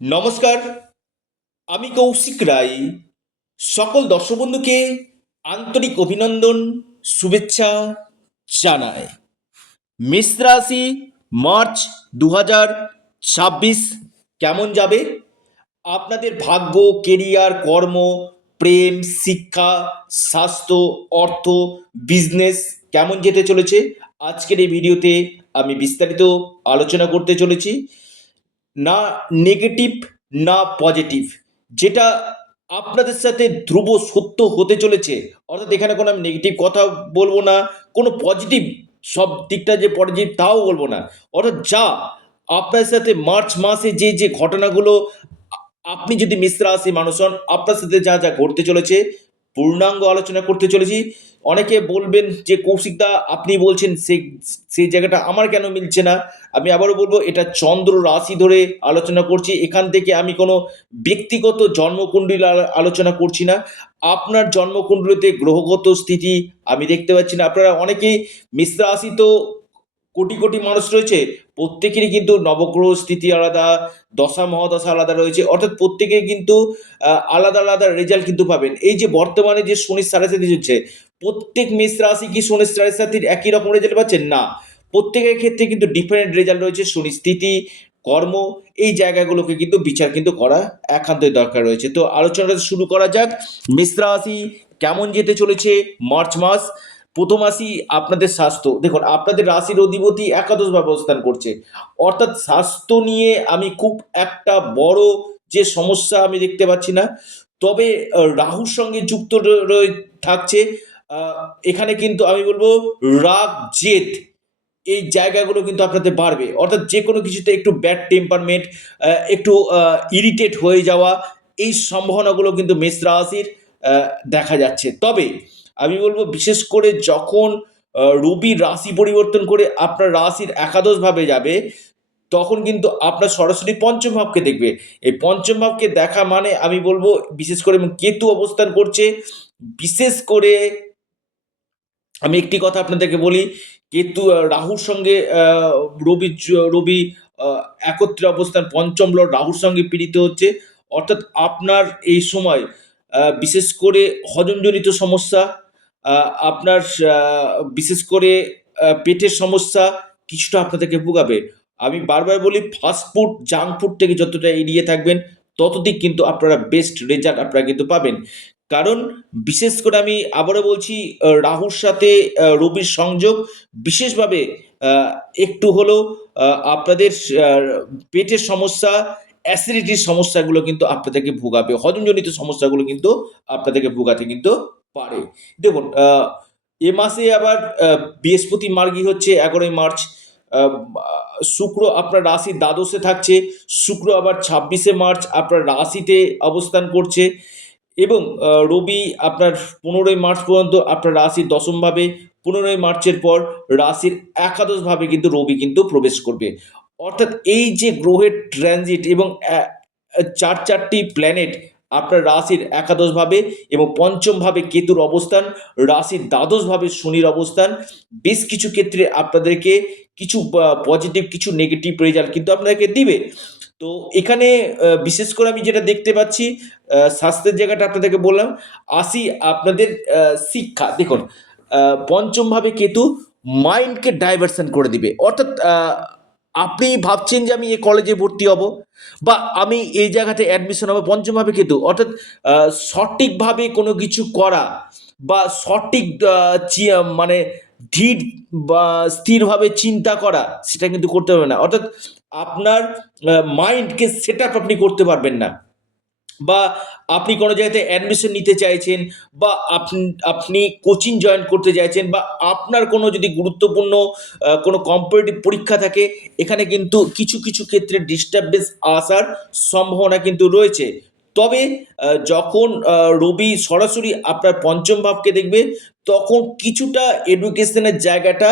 নমস্কার, আমি কৌশিক রায়। সকল দর্শক বন্ধুকে আন্তরিক অভিনন্দন, শুভেচ্ছা জানাই। মেষ রাশি মার্চ 2026 কেমন যাবে? আপনাদের ভাগ্য, কেরিয়ার, কর্ম, প্রেম, শিক্ষা, স্বাস্থ্য, অর্থ, বিজনেস কেমন যেতে চলেছে আজকের এই ভিডিওতে আমি বিস্তারিত আলোচনা করতে চলেছি। না নেগেটিভ না পজিটিভ, যেটা আপনাদের সাথে ধ্রুব সত্য হতে চলেছে। অর্থাৎ এখানে কোনো আমি নেগেটিভ কথা বলবো না, কোনো পজিটিভ সব দিকটা যে পজিটিভ তাও বলবো না। অর্থাৎ যা আপনার সাথে মার্চ মাসে যে যে ঘটনাগুলো আপনি যদি মিশ্র রাশি মানুষ হন, আপনার সাথে যা যা ঘটতে চলেছে পূর্ণাঙ্গ আলোচনা করতে চলেছি। অনেকে বলবেন যে কৌশিকদা আপনি বলছেন সেই জায়গাটা আমার কেন মিলছে না। আমি আবারও বলবো, এটা চন্দ্র রাশি ধরে আলোচনা করছি। এখান থেকে আমি কোনো ব্যক্তিগত জন্মকুণ্ডলী আলোচনা করছি না। আপনার জন্মকুণ্ডলীতে গ্রহগত স্থিতি আমি দেখতে পাচ্ছি না। আপনারা অনেকেই মিশ্র রাশি তো কোটি কোটি মানুষ রয়েছে, প্রত্যেকেরই কিন্তু নবগ্রহ স্থিতি আলাদা, দশা মহাদশা আলাদা রয়েছে। অর্থাৎ প্রত্যেকেই কিন্তু আলাদা আলাদা রেজাল্ট কিন্তু পাবেন। এই যে বর্তমানে যে শনির সাড়ে সাথী হচ্ছে, প্রত্যেক মেষ রাশি কি শনির সাড়ে সাথীর একই রকম রেজাল্ট পাচ্ছেন? না, প্রত্যেকের ক্ষেত্রে কিন্তু ডিফারেন্ট রেজাল্ট রয়েছে। শনির স্থিতি, কর্ম, এই জায়গাগুলোকে কিন্তু বিচার কিন্তু করা একান্তই দরকার রয়েছে। তো আলোচনাটা শুরু করা যাক। মেষ রাশি কেমন যেতে চলেছে মার্চ মাস। প্রথম আসি আপনাদের স্বাস্থ্য। দেখুন, আপনাদের রাশির অধিপতি একাদশভাবে অবস্থান করছে। অর্থাৎ স্বাস্থ্য নিয়ে আমি খুব একটা বড় যে সমস্যা আমি দেখতে পাচ্ছি না। তবে রাহুর সঙ্গে যুক্ত থাকছে। আহ, এখানে কিন্তু আমি বলবো রাগ, জেদ, এই জায়গাগুলো কিন্তু আপনাদের বাড়বে। অর্থাৎ যে কোনো কিছুতে একটু ব্যাড টেম্পারমেন্ট, একটু ইরিটেট হয়ে যাওয়া, এই সম্ভাবনাগুলো কিন্তু মেষ রাশির দেখা যাচ্ছে। তবে আমি বলবো, বিশেষ করে যখন রবি রাশি পরিবর্তন করে আপনার রাশির একাদশভাবে যাবে, তখন কিন্তু আপনার সরাসরি পঞ্চম ভাবকে দেখবে। এই পঞ্চম ভাবকে দেখা মানে আমি বলবো, বিশেষ করে কেতু অবস্থান করছে। বিশেষ করে আমি একটি কথা আপনাদেরকে বলি, কেতু রাহুর সঙ্গে রবি একত্রে অবস্থান, পঞ্চম লর্ড রাহুর সঙ্গে পীড়িত হচ্ছে। অর্থাৎ আপনার এই সময় বিশেষ করে হজমজনিত সমস্যা, আপনার বিশেষ করে পেটের সমস্যা কিছুটা আপনাদেরকে ভোগাবে। আমি বারবার বলি, ফাস্ট ফুড, জাঙ্ক ফুড থেকে যতটা এড়িয়ে থাকবেন, ততদিক কিন্তু আপনারা বেস্ট রেজাল্ট আপনারা কিন্তু পাবেন। কারণ বিশেষ করে আমি আবারও বলছি, রাহুর সাথে রবির সংযোগ বিশেষভাবে আহ, একটু হলেও আপনাদের আহ, পেটের সমস্যা, অ্যাসিডিটির সমস্যাগুলো কিন্তু আপনাদেরকে ভোগাবে। হজমজনিত সমস্যাগুলো কিন্তু আপনাদেরকে ভোগাতে কিন্তু পারে। দেখুন, এ মাসে আবার বৃহস্পতি মার্গী হচ্ছে 11ই মার্চ। আহ, শুক্র আপনার রাশির দ্বাদশে থাকছে। শুক্র আবার 26শে মার্চ আপনার রাশিতে অবস্থান করছে। এবং রবি আপনার 15ই মার্চ পর্যন্ত আপনার রাশির দশমভাবে। 15ই মার্চের পর রাশির একাদশভাবে কিন্তু রবি কিন্তু প্রবেশ করবে। অর্থাৎ এই যে গ্রহের ট্রানজিট এবং চারটি প্ল্যানেট আপনার রাশির একাদশভাবে এবং পঞ্চমভাবে কেতুর অবস্থান, রাশির দ্বাদশভাবে শনির অবস্থান, বেশ কিছু ক্ষেত্রে আপনাদেরকে কিছু পজিটিভ, কিছু নেগেটিভ রেজাল্ট কিন্তু আপনাদেরকে দিবে। তো এখানে বিশেষ করে আমি যেটা দেখতে পাচ্ছি, স্বাস্থ্যের জায়গাটা আপনাদেরকে বললাম। আসি আপনাদের শিক্ষা। দেখুন, পঞ্চমভাবে কেতু মাইন্ডকে ডাইভার্সন করে দিবে। অর্থাৎ আপনি ভাবছেন যে আমি এই কলেজে ভর্তি হব বা আমি এই জায়গাতে অ্যাডমিশন হবো, পঞ্চমভাবে কেতু। অর্থাৎ সঠিকভাবে কোনো কিছু করা বা সঠিক মানে ধীর বা স্থিরভাবে চিন্তা করা, সেটা কিন্তু করতে পারবে না। অর্থাৎ আপনার মাইন্ডকে সেট আপ আপনি করতে পারবেন না। বা আপনি কোনো জায়গাতে অ্যাডমিশন নিতে চাইছেন, বা আপনি কোচিং জয়েন করতে চাইছেন, বা আপনার কোনো যদি গুরুত্বপূর্ণ কোনো কম্পিটিটিভ পরীক্ষা থাকে, এখানে কিন্তু কিছু কিছু ক্ষেত্রে ডিস্টার্বেন্স আসার সম্ভাবনা কিন্তু রয়েছে। তবে যখন রবি সরাসরি আপনার পঞ্চম ভাবকে দেখবে, তখন কিছুটা এডুকেশনের জায়গাটা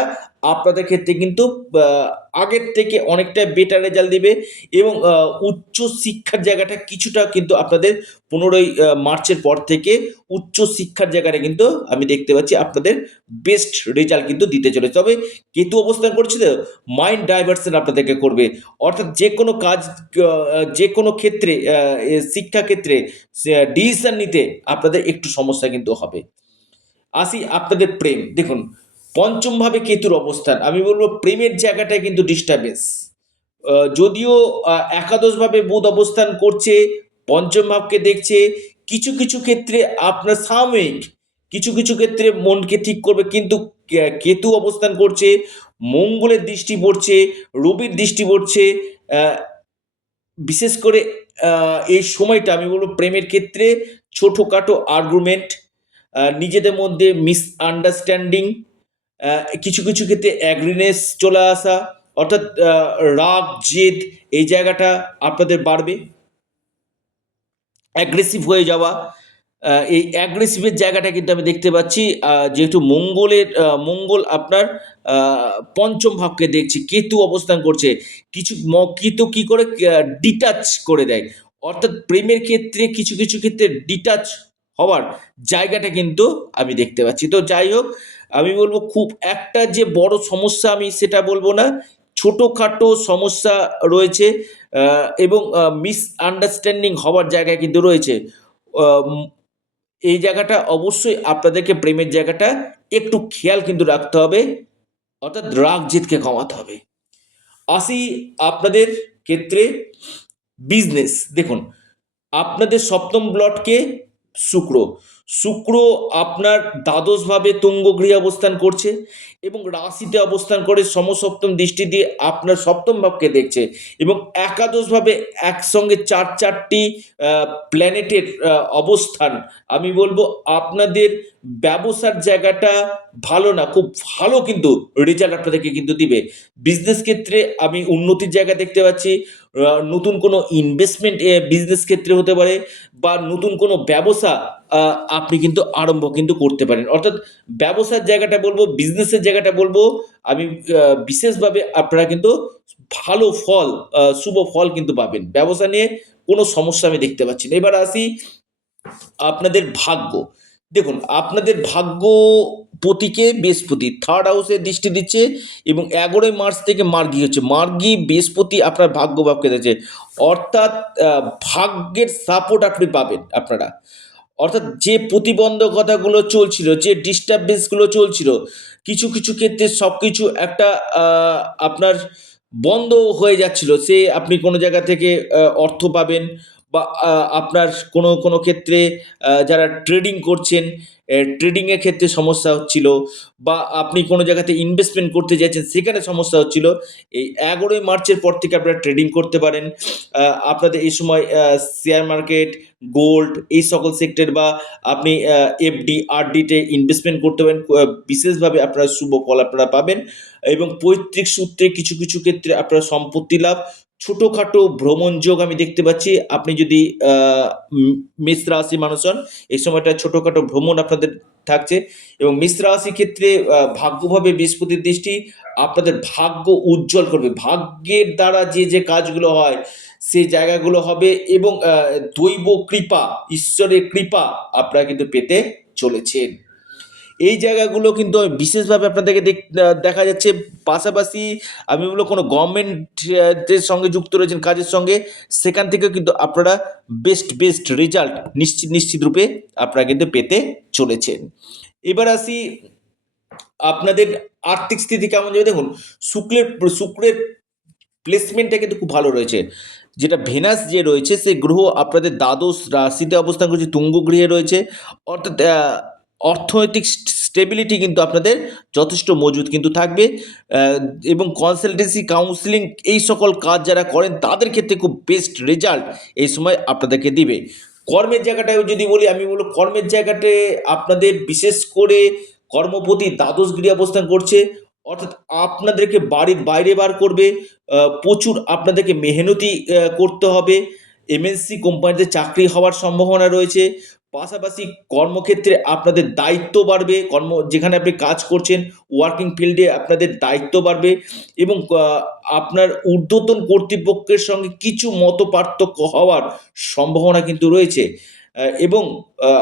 আপনাদের ক্ষেত্রে কিন্তু আগের থেকে অনেকটা বেটার রেজাল্ট দিবে এবং উচ্চ শিক্ষার জায়গাটা কিছুটা কিন্তু আপনাদের 15ই মার্চের পর থেকে উচ্চ শিক্ষার জায়গাটা কিন্তু আমি দেখতে পাচ্ছি আপনাদের বেস্ট রেজাল্ট কিন্তু দিতে চলেছে। তবে কেতু অবস্থান করছে তো মাইন্ড ডাইভার্সন আপনাদেরকে করবে। অর্থাৎ যেকোনো কাজ যেকোনো ক্ষেত্রে শিক্ষা ক্ষেত্রে ডিসিশন নিতে আপনাদের একটু সমস্যা কিন্তু হবে। আসি আপনাদের প্রেম। দেখুন, পঞ্চমভাবে কেতুর অবস্থান। আমি বলব প্রেমের জায়গাটায় কিন্তু ডিস্টার্বেন্স। যদিও একাদশভাবে বুধ অবস্থান করছে, পঞ্চম ভাবকে দেখছে, কিছু, কিছু ক্ষেত্রে আপনার সাময়িক কিছু ক্ষেত্রে মনকে ঠিক করবে, কিন্তু কেতু অবস্থান করছে, মঙ্গলের দৃষ্টি পড়ছে, রবির দৃষ্টি পড়ছে। আ বিশেষ করে এই সময়টা আমি বলব প্রেমের ক্ষেত্রে ছোটখাটো আর্গুমেন্ট, নিজেদের মধ্যে মিসআন্ডারস্ট্যান্ডিং, আ কিছু ক্ষেত্রে অ্যাগ্রিনেস চলে আসা, অর্থাৎ রাগ, জেদ এই জায়গাটা আপনাদের বাড়বে। অ্যাগ্রেসিভ হয়ে যাওয়া, এই অ্যাগ্রেসিভের জায়গাটা কিন্তু আমি দেখতে পাচ্ছি। যেহেতু মঙ্গল আপনার আ পঞ্চম ভাবকে দেখছি, কেতু অবস্থান করছে। কেতু কি করে ডিটাচ করে দেয়। অর্থাৎ প্রেমের ক্ষেত্রে কিছু ক্ষেত্রে ডিটাচ হওয়ার জায়গাটা কিন্তু আমি দেখতে পাচ্ছি। তো যাই হোক, আমি বলব খুব একটা যে বড় সমস্যা আমি সেটা বলব না। ছোটখাটো সমস্যা রয়েছে এবং মিসআন্ডারস্ট্যান্ডিং হওয়ার জায়গায় কিন্তু রয়েছে। আম এই জায়গাটা অবশ্যই আপনাদেরকে প্রেমের জায়গাটা একটু খেয়াল কিন্তু রাখতে হবে। অর্থাৎ রাগ জেদকে কমাতে হবে। আসি আপনাদের ক্ষেত্রে বিজনেস। দেখুন, আপনাদের সপ্তম লর্ডকে শুক্র। শুক্র আপনার দ্বাদশভাবে তুঙ্গ গৃহে অবস্থান করছে এবং রাশিতে অবস্থান করে সমসপ্তম দৃষ্টি দিয়ে আপনার সপ্তম ভাবকে দেখছে এবং একাদশভাবে একসঙ্গে চারটি প্ল্যানেটের অবস্থান। আমি বলবো আপনাদের ব্যবসার জায়গাটা ভালো না, খুব ভালো কিন্তু রেজাল্ট আপনাদেরকে কিন্তু দিবে। বিজনেস ক্ষেত্রে আমি উন্নতির জায়গা দেখতে পাচ্ছি। নতুন কোনো ইনভেস্টমেন্ট বিজনেস ক্ষেত্রে হতে পারে বা নতুন কোনো ব্যবসা আপনি কিন্তু আরম্ভ কিন্তু করতে পারেন। অর্থাৎ ব্যবসার জায়গাটা বলবো, বিজনেসের জায়গাটা বলবো, আমি বিশেষভাবে আপনারা কিন্তু ভালো ফল, শুভ ফল কিন্তু পাবেন। ব্যবসা নিয়ে কোনো সমস্যা আমি দেখতে পাচ্ছি না। এবার আসি আপনাদের ভাগ্য। দেখুন, আপনাদের ভাগ্যপতিকে বৃহস্পতি থার্ড হাউসে দৃষ্টি দিচ্ছে এবং 11ই মার্চ থেকে মার্গী হচ্ছে। মার্গী বৃহস্পতি আপনার ভাগ্য ভাবকে দিচ্ছে। অর্থাৎ ভাগ্যের সাপোর্ট আপনি পাবেন আপনারা। অর্থাৎ যে প্রতিবন্ধকতাগুলো চলছিল, যে ডিস্টার্বেন্সগুলো চলছিল, কিছু ক্ষেত্রে সবকিছু একটা আপনার বন্ধ হয়ে যাচ্ছিল। সে আপনি কোনো জায়গা থেকে অর্থ পাবেন বা আপনার কোনো ক্ষেত্রে যারা ট্রেডিং করছেন, ট্রেডিংয়ের ক্ষেত্রে সমস্যা হচ্ছিল বা আপনি কোনো জায়গাতে ইনভেস্টমেন্ট করতে চাইছেন সেখানে সমস্যা হচ্ছিল। এই 11ই মার্চের পর থেকে আপনারা ট্রেডিং করতে পারেন। আপনাদের এই সময় শেয়ার মার্কেট, গোল্ড এই সকল সেক্টর বা আপনি এফডি, আরডিতে ইনভেস্টমেন্ট করতে পারেন। বিশেষভাবে আপনারা শুভ ফল আপনারা পাবেন এবং পৈতৃক সূত্রে কিছু ক্ষেত্রে আপনারা সম্পত্তি লাভ, ছোটখাটো ভ্রমণ যোগ আমি দেখতে পাচ্ছি। আপনি যদি মেষ রাশির মানুষ হন, এই সময়টা ছোটখাটো ভ্রমণ আপনাদের থাকছে এবং মেষ রাশির ক্ষেত্রে ভাগ্যভাবে বৃহস্পতির দৃষ্টি আপনাদের ভাগ্য উজ্জ্বল করবে। ভাগ্যের দ্বারা যে কাজগুলো হয় সেই জায়গাগুলো হবে এবং দৈব কৃপা, ঈশ্বরের কৃপা আপনারা কিন্তু পেতে চলেছেন। এই জায়গাগুলো কিন্তু বিশেষভাবে আপনাদেরকে দেখা যাচ্ছে। পাশাপাশি আমি বলবো কোনো গভর্নমেন্টের সঙ্গে যুক্ত রয়েছেন কাজের সঙ্গে, সেখান থেকেও কিন্তু আপনারা বেস্ট রেজাল্ট নিশ্চিত রূপে আপনারা কিন্তু পেতে চলেছেন। এবার আসি আপনাদের আর্থিক স্থিতি কেমন যাবে। দেখুন, শুক্রের প্লেসমেন্টটা কিন্তু খুব ভালো রয়েছে। যেটা ভেনাস যে রয়েছে সেই গ্রহ আপনাদের দ্বাদশ রাশিতে অবস্থান করছে, তুঙ্গ গৃহে রয়েছে। অর্থাৎ অর্থনৈতিক স্টেবিলিটি কিন্তু আপনাদের যথেষ্ট মজবুত কিন্তু থাকবে এবং কনসালটেন্সি, কাউন্সেলিং এই সকল কাজ যারা করেন তাদের ক্ষেত্রে খুব বেস্ট রেজাল্ট এই সময় আপনাদেরকে দিবে। কর্মের জায়গাটায় যদি বলি, আমি বলব কর্মের জায়গাতে আপনাদের বিশেষ করে কর্মপতি দ্বাদশ গৃহে অবস্থান করছে। অর্থাৎ আপনাদেরকে বাড়ির বাইরে বার করবে। প্রচুর আপনাদেরকে মেহনতি করতে হবে। এমএনসি কোম্পানিতে চাকরি হওয়ার সম্ভাবনা রয়েছে। পাশাপাশি কর্মক্ষেত্রে আপনাদের দায়িত্ব বাড়বে, যেখানে আপনি কাজ করছেন ওয়ার্কিং ফিল্ডে আপনাদের দায়িত্ব বাড়বে এবং আপনার ঊর্ধ্বতন কর্তৃপক্ষের সঙ্গে কিছু মতপার্থক্য হওয়ার সম্ভাবনা কিন্তু রয়েছে। এবং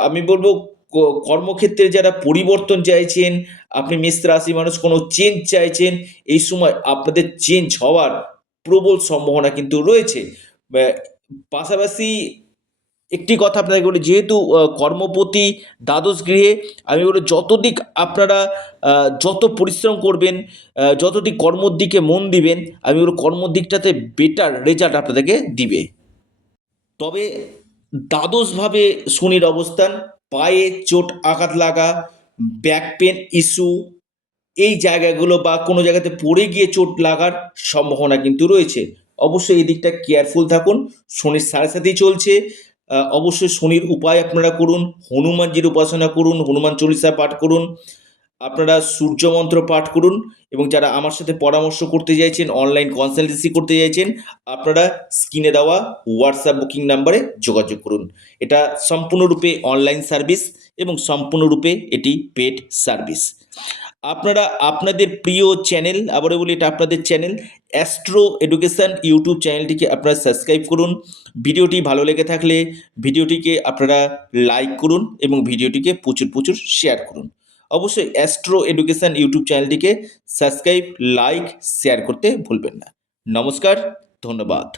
আমি বলব কর্মক্ষেত্রে যারা পরিবর্তন চাইছেন, আপনি মেষ রাশি মানুষ কোনো চেঞ্জ চাইছেন, এই সময় আপনাদের চেঞ্জ হওয়ার প্রবল সম্ভাবনা কিন্তু রয়েছে। পাশাপাশি একটি কথা আপনাদেরকে বলি, যেহেতু কর্মপতি দ্বাদশ গৃহে, আমি বলব যতদিক আপনারা যত পরিশ্রম করবেন, যতদিক কর্মর দিকে মন দিবেন, আমি বলব কর্মর দিকটাতে বেটার রেজাল্ট আপনাদেরকে দিবে। তবে দ্বাদশভাবে শনির অবস্থান, পায়ে চোট আঘাত লাগা, ব্যাক পেন ইস্যু, এই জায়গাগুলো বা কোনো জায়গাতে পড়ে গিয়ে চোট লাগার সম্ভাবনা কিন্তু রয়েছে। অবশ্যই এই দিকটা কেয়ারফুল থাকুন। শনির সাড়ে সাথেই চলছে। অবশ্যই শনির উপায় আপনারা করুন, হনুমানজির উপাসনা করুন, হনুমান চল্লিশা পাঠ করুন, আপনারা সূর্য মন্ত্র পাঠ করুন এবং যারা আমার সাথে পরামর্শ করতে চাইছেন, অনলাইন কনসালটেন্সি করতে চাইছেন, আপনারা স্ক্রিনে দেওয়া হোয়াটসঅ্যাপ বুকিং নাম্বারে যোগাযোগ করুন। এটা সম্পূর্ণরূপে অনলাইন সার্ভিস এবং সম্পূর্ণরূপে এটি পেড সার্ভিস। আপনারা আপনাদের প্রিয় চ্যানেল, আবারও বলি এটা আপনাদের চ্যানেল অ্যাস্ট্রো এডুকেশন ইউটিউব চ্যানেলটিকে আপনারা সাবস্ক্রাইব করুন। ভিডিওটি ভালো লেগে থাকলে ভিডিওটিকে আপনারা লাইক করুন এবং ভিডিওটিকে প্রচুর প্রচুর শেয়ার করুন। অবশ্যই অ্যাস্ট্রো এডুকেশন ইউটিউব চ্যানেলটিকে সাবস্ক্রাইব, লাইক, শেয়ার করতে ভুলবেন না। নমস্কার, ধন্যবাদ।